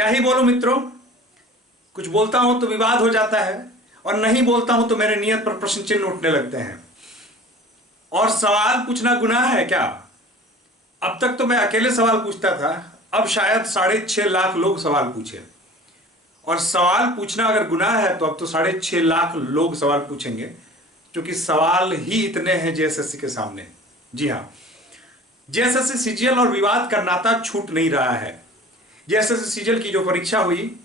क्या ही बोलूं मित्रों, कुछ बोलता हूं तो विवाद हो जाता है और नहीं बोलता हूं तो मेरे नियत पर प्रश्न चिन्ह उठने लगते हैं। और सवाल पूछना गुनाह है क्या? अब तक तो मैं अकेले सवाल पूछता था, अब शायद 6.5 लाख लोग सवाल पूछे। और सवाल पूछना अगर गुनाह है तो अब तो 6.5 लाख लोग सवाल पूछेंगे, क्योंकि सवाल ही इतने हैं जेएसएससी के सामने। जी हां, जेएसएससी सीजीएल और विवाद का नाता छूट नहीं रहा है। जेएसएससी सीजीएल की जो परीक्षा हुई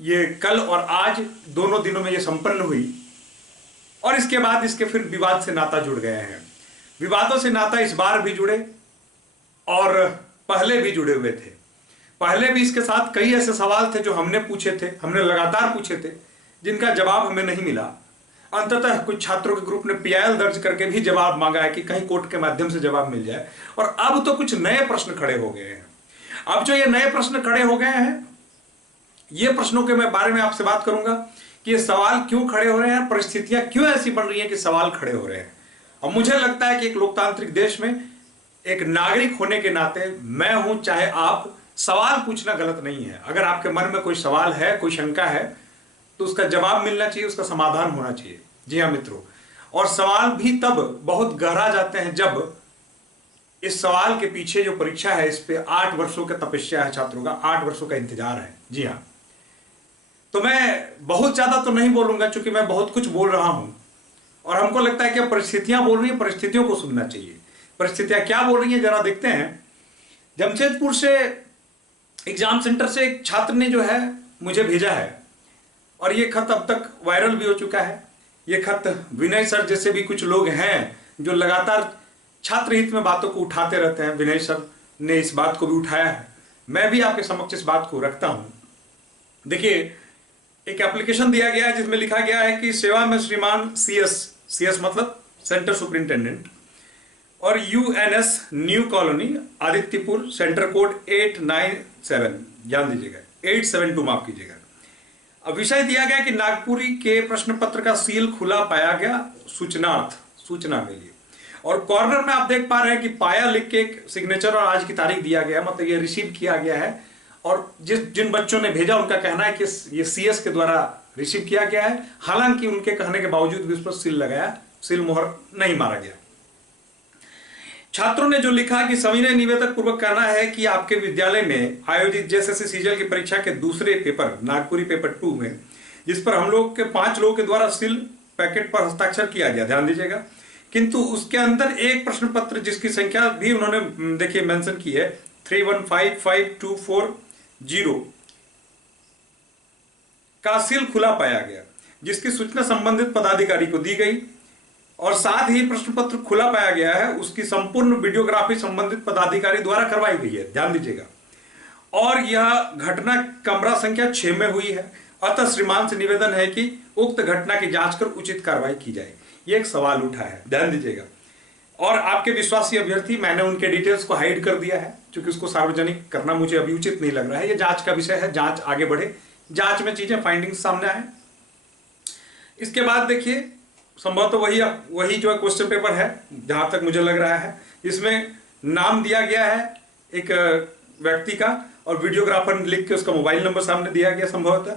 ये कल और आज दोनों दिनों में ये संपन्न हुई, और इसके बाद इसके फिर विवाद से नाता जुड़ गए हैं। विवादों से नाता इस बार भी जुड़े और पहले भी जुड़े हुए थे। पहले भी इसके साथ कई ऐसे सवाल थे जो हमने पूछे थे, हमने लगातार पूछे थे, जिनका जवाब हमें नहीं मिला। अंततः कुछ छात्रों के ग्रुप ने पीआईएल दर्ज करके भी जवाब मांगा है कि कहीं कोर्ट के माध्यम से जवाब मिल जाए। और अब तो कुछ नए प्रश्न खड़े हो गए हैं। अब जो ये नए प्रश्न खड़े हो गए हैं, ये प्रश्नों के बारे में आपसे बात करूंगा कि ये सवाल क्यों खड़े हो रहे हैं, परिस्थितियां क्यों ऐसी बन रही हैं कि सवाल खड़े हो रहे हैं। और मुझे लगता है कि एक लोकतांत्रिक देश में एक नागरिक होने के नाते मैं हूं चाहे आप, सवाल पूछना गलत नहीं है। अगर आपके मन में कोई सवाल है, कोई शंका है, तो उसका जवाब मिलना चाहिए, उसका समाधान होना चाहिए। जी हां मित्रों, और सवाल भी तब बहुत गहरा जाते हैं जब इस सवाल के पीछे जो परीक्षा है, इस पे 8 वर्षों का तपस्या है छात्रों का, 8 वर्षों का इंतजार है। जी हां, तो मैं बहुत ज्यादा तो नहीं बोलूंगा क्योंकि मैं बहुत कुछ बोल रहा हूं और हमको लगता है कि परिस्थितियां बोल रही हैं, परिस्थितियों को सुनना चाहिए। परिस्थितियां क्या बोल रही हैं जरा देखते हैं। जमशेदपुर से एग्जाम सेंटर से एक छात्र ने जो है मुझे भेजा है, और ये खत अब तक वायरल भी हो चुका है। ये खत विनय सर जैसे भी कुछ लोग हैं जो लगातार छात्र हित में बातों को उठाते रहते हैं, विनय सर ने इस बात को भी उठाया है। मैं भी आपके समक्ष इस बात को रखता हूं। देखिए, एक एप्लीकेशन दिया गया है जिसमें लिखा गया है कि सेवा में श्रीमान सीएस मतलब सेंटर सुपरिंटेंडेंट, और UNS new colony Adityapur, centre code 897, ध्यान दीजिएगा 872 माफ कीजिएगा। अब विषय दिया गया कि नागपुरी के प्रश्न पत्र का सील खुला पाया गया, सूचना के लिए। और कॉर्नर में आप देख पा रहे हैं कि पाया लिख के एक सिग्नेचर और आज की तारीख दिया गया, मतलब ये रिसीव किया गया है। और जिन बच्चों ने भेजा उनका कहना है कि ये सीएस के द्वारा रिसीव किया गया है, हालांकि उनके कहने के बावजूद भी उस पर सील मोहर नहीं मारा गया। छात्रों ने जो लिखा कि सविनय निवेदक पूर्वक कहना है कि आपके विद्यालय में आयोजित जेएसएससी सीजीएल की परीक्षा के दूसरे पेपर नागपुरी पेपर 2 में, जिस पर हम लोग के 5 लोगों के द्वारा सील पैकेट पर हस्ताक्षर किया गया, ध्यान दीजिएगा, किंतु उसके अंदर एक प्रश्न पत्र जिसकी संख्या भी उन्होंने देखिए मेंशन की है 315524 का सील खुला पाया गया, जिसकी सूचना संबंधित पदाधिकारी को दी गई। और साथ ही प्रश्न पत्र खुला पाया गया है, उसकी संपूर्ण वीडियोग्राफी संबंधित पदाधिकारी द्वारा करवाई गई है, ध्यान दीजिएगा। और यह घटना कमरा संख्या 6 में हुई है। अतः श्रीमान से निवेदन है कि उक्त घटना की जांच कर उचित कार्रवाई की जाए। यह एक सवाल उठा है, ध्यान दीजिएगा। और आपके विश्वासी अभ्यर्थी, मैंने उनके डिटेल्स को हाइड कर दिया है क्योंकि उसको सार्वजनिक करना मुझे अभी उचित नहीं लग रहा है। यह जांच का विषय है, जांच आगे बढ़े, जांच में चीजें फाइंडिंग्स सामने आए। इसके बाद देखिए, संभवतः वही जो है क्वेश्चन पेपर है जहां तक मुझे लग रहा है। इसमें नाम दिया गया है एक व्यक्ति का और वीडियोग्राफर लिख के उसका मोबाइल नंबर सामने दिया गया संभवतः,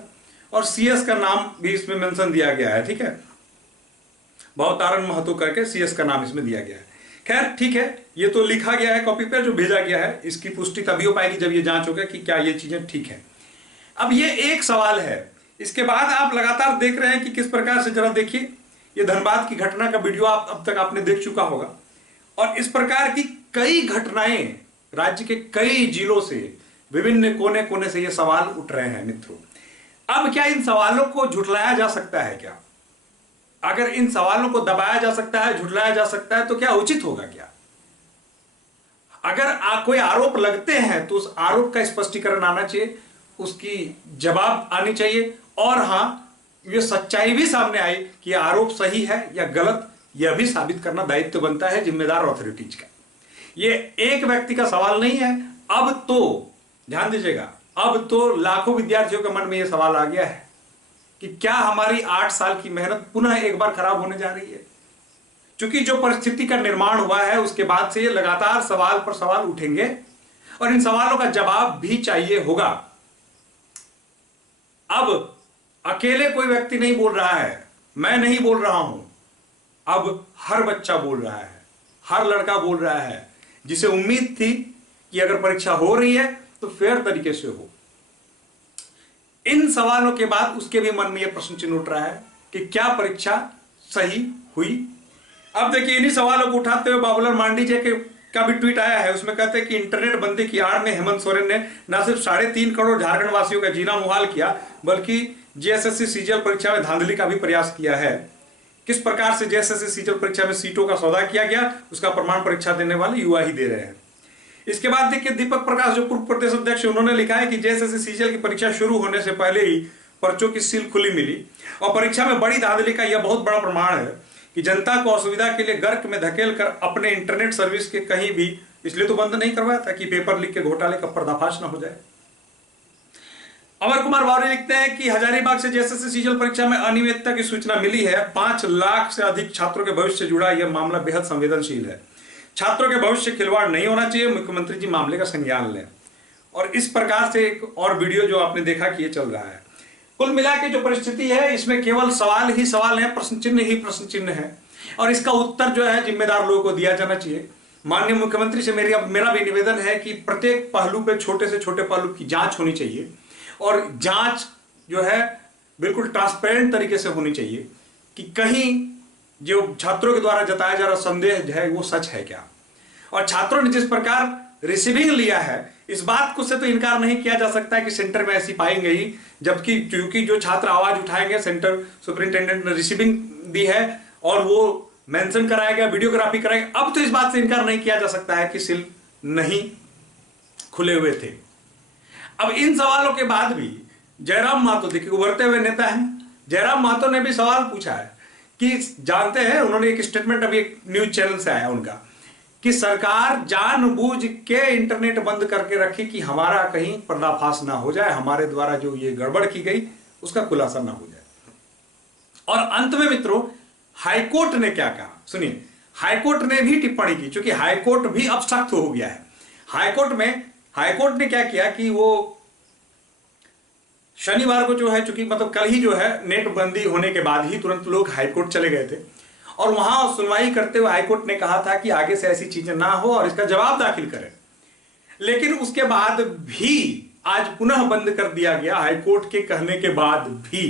और सीएस का नाम भी इसमें मेंशन दिया गया है। ठीक है, भवतारण महतो करके सीएस का नाम इसमें दिया गया है। खैर ठीक है, ये तो लिखा गया है कॉपी पे, जो भेजा गया है इसकी पुष्टि तभी हो पाएगी जब ये जांच होगा कि क्या ये चीजें ठीक है। अब ये एक सवाल है। इसके बाद आप लगातार देख रहे हैं कि किस प्रकार से, जरा देखिए, ये धनबाद की घटना का वीडियो आप अब तक आपने देख चुका होगा, और इस प्रकार की कई घटनाएं राज्य के कई जिलों से, विभिन्न कोने कोने से ये सवाल उठ रहे हैं मित्रों। अब क्या इन सवालों को झुठलाया जा सकता है क्या? अगर इन सवालों को दबाया जा सकता है, झुठलाया जा सकता है, तो क्या उचित होगा क्या? अगर कोई आरोप लगते हैं तो उस आरोप का स्पष्टीकरण आना चाहिए, उसकी जवाब आनी चाहिए, और हां, ये सच्चाई भी सामने आई कि आरोप सही है या गलत, यह भी साबित करना दायित्व बनता है जिम्मेदार अथॉरिटीज का। ये एक व्यक्ति का सवाल नहीं है। अब तो ध्यान दीजिएगा, अब तो लाखों विद्यार्थियों के मन में यह सवाल आ गया है कि क्या हमारी 8 साल की मेहनत पुनः एक बार खराब होने जा रही है? क्योंकि जो परिस्थिति का निर्माण हुआ है उसके बाद से ये लगातार सवाल पर सवाल उठेंगे और इन सवालों का जवाब भी चाहिए होगा। अब अकेले कोई व्यक्ति नहीं बोल रहा है, मैं नहीं बोल रहा हूं, अब हर बच्चा बोल रहा है, हर लड़का बोल रहा है, जिसे उम्मीद थी कि अगर परीक्षा हो रही है तो फेयर तरीके से हो। इन सवालों के बाद उसके भी मन में यह प्रश्न चिन्ह उठ रहा है कि क्या परीक्षा सही हुई। अब देखिए, इन्हीं सवालों को उठाते हुए बाबूलाल मांडी जी का भी ट्वीट आया है। उसमें कहते हैं कि इंटरनेट बंदी की आड़ में हेमंत सोरेन ने न सिर्फ 3.5 करोड़ झारखंड वासियों का जीना मुहाल किया, बल्कि जेएसएससी सीजीएल परीक्षा में धांधली का भी प्रयास किया है। किस प्रकार से जेएसएससी सीजीएल परीक्षा में सीटों का सौदा किया गया, उसका प्रमाण परीक्षा देने वाले युवा ही दे रहे हैं। इसके बाद देखिए, दीपक प्रकाश जो पूर्व प्रदेश अध्यक्ष, उन्होंने लिखा है कि जेएसएससी सीजीएल की परीक्षा शुरू होने से पहले ही पर्चों की सील खुली मिली और परीक्षा में बड़ी धांधली का यह बहुत बड़ा प्रमाण है कि जनता को असुविधा के लिए गर्क में धकेल कर अपने इंटरनेट सर्विस के कहीं भी इसलिए तो बंद नहीं करवाया था कि पेपर लीक के घोटाले का पर्दाफाश ना हो जाए। अमर कुमार वावरे लिखते हैं कि हजारीबाग से जेएसएससी सीजीएल परीक्षा में अनियमितता की सूचना मिली है। 5 लाख से अधिक छात्रों के भविष्य से जुड़ा यह मामला बेहद संवेदनशील है। छात्रों के भविष्य से खिलवाड़ नहीं होना चाहिए, मुख्यमंत्री जी मामले का संज्ञान लें। और इस प्रकार से एक और वीडियो जो आपने देखा कि ये चल रहा है। कुल मिला के जो परिस्थिति है, इसमें केवल सवाल ही सवाल है, प्रश्न चिन्ह ही प्रश्न चिन्ह है, और इसका उत्तर जो है जिम्मेदार लोगों को दिया जाना चाहिए। माननीय मुख्यमंत्री से मेरा भी निवेदन है कि प्रत्येक पहलू पे, छोटे से छोटे पहलू की जांच होनी चाहिए और जांच जो है बिल्कुल ट्रांसपेरेंट तरीके से होनी चाहिए कि कहीं जो छात्रों के द्वारा जताया जा रहा संदेह है वो सच है क्या। और छात्रों ने जिस प्रकार रिसीविंग लिया है, इस बात को से तो इनकार नहीं किया जा सकता है कि सेंटर में ऐसी पाएंगे ही, जबकि क्योंकि जो छात्र आवाज उठाएंगे, सेंटर सुपरिंटेंडेंट ने रिसीविंग दी है और वो मेंशन कराएगा, वीडियोग्राफी कराएगा। अब तो इस बात से इनकार नहीं किया जा सकता है कि सील नहीं खुले हुए थे। अब इन सवालों के बाद भी जयराम महतो, देखिए उभरते हुए नेता हैं, जयराम महतो ने भी सवाल पूछा है कि जानते हैं, उन्होंने एक स्टेटमेंट अभी एक न्यूज चैनल से आया उनका कि सरकार जानबूझ के इंटरनेट बंद करके रखी कि हमारा कहीं पर्दाफाश ना हो जाए, हमारे द्वारा जो ये गड़बड़ की गई उसका खुलासा ना हो जाए। और अंत में मित्रों, हाईकोर्ट ने क्या कहा सुनिए। हाईकोर्ट ने भी टिप्पणी की, क्योंकि हाईकोर्ट भी अब सख्त हो गया है। हाईकोर्ट ने क्या किया कि वो शनिवार को जो है, चूंकि मतलब कल ही जो है नेट बंदी होने के बाद ही तुरंत लोग हाईकोर्ट चले गए थे और वहां सुनवाई करते हुए हाईकोर्ट ने कहा था कि आगे से ऐसी चीजें ना हो और इसका जवाब दाखिल करें। लेकिन उसके बाद भी आज पुनः बंद कर दिया गया, हाईकोर्ट के कहने के बाद भी।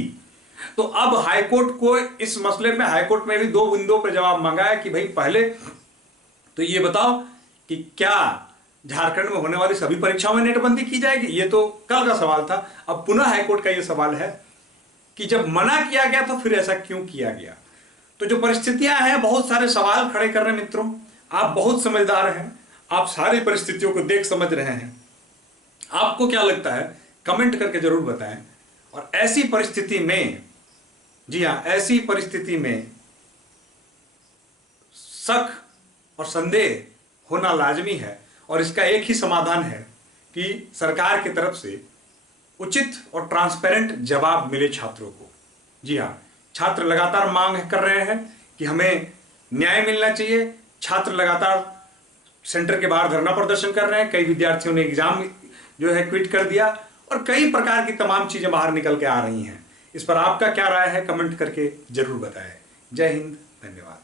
तो अब हाईकोर्ट को इस मसले में, हाईकोर्ट में भी 2 बिंदुओं पर जवाब मांगा है कि भाई पहले तो ये बताओ कि क्या झारखंड में होने वाली सभी परीक्षाओं में नेटबंदी की जाएगी। ये तो कल का सवाल था, अब पुनः हाईकोर्ट का ये सवाल है कि जब मना किया गया तो फिर ऐसा क्यों किया गया। तो जो परिस्थितियां हैं, बहुत सारे सवाल खड़े कर रहे हैं मित्रों। आप बहुत समझदार हैं, आप सारी परिस्थितियों को देख समझ रहे हैं। आपको क्या लगता है कमेंट करके जरूर बताएं। और ऐसी परिस्थिति में, जी हां, ऐसी परिस्थिति में शक और संदेह होना लाजमी है और इसका एक ही समाधान है कि सरकार की तरफ से उचित और ट्रांसपेरेंट जवाब मिले छात्रों को। जी हां, छात्र लगातार मांग कर रहे हैं कि हमें न्याय मिलना चाहिए। छात्र लगातार सेंटर के बाहर धरना प्रदर्शन कर रहे हैं। कई विद्यार्थियों ने एग्जाम जो है क्विट कर दिया और कई प्रकार की तमाम चीजें बाहर निकल के आ रही हैं। इस पर आपका क्या राय है, कमेंट करके जरूर बताएं। जय हिंद, धन्यवाद।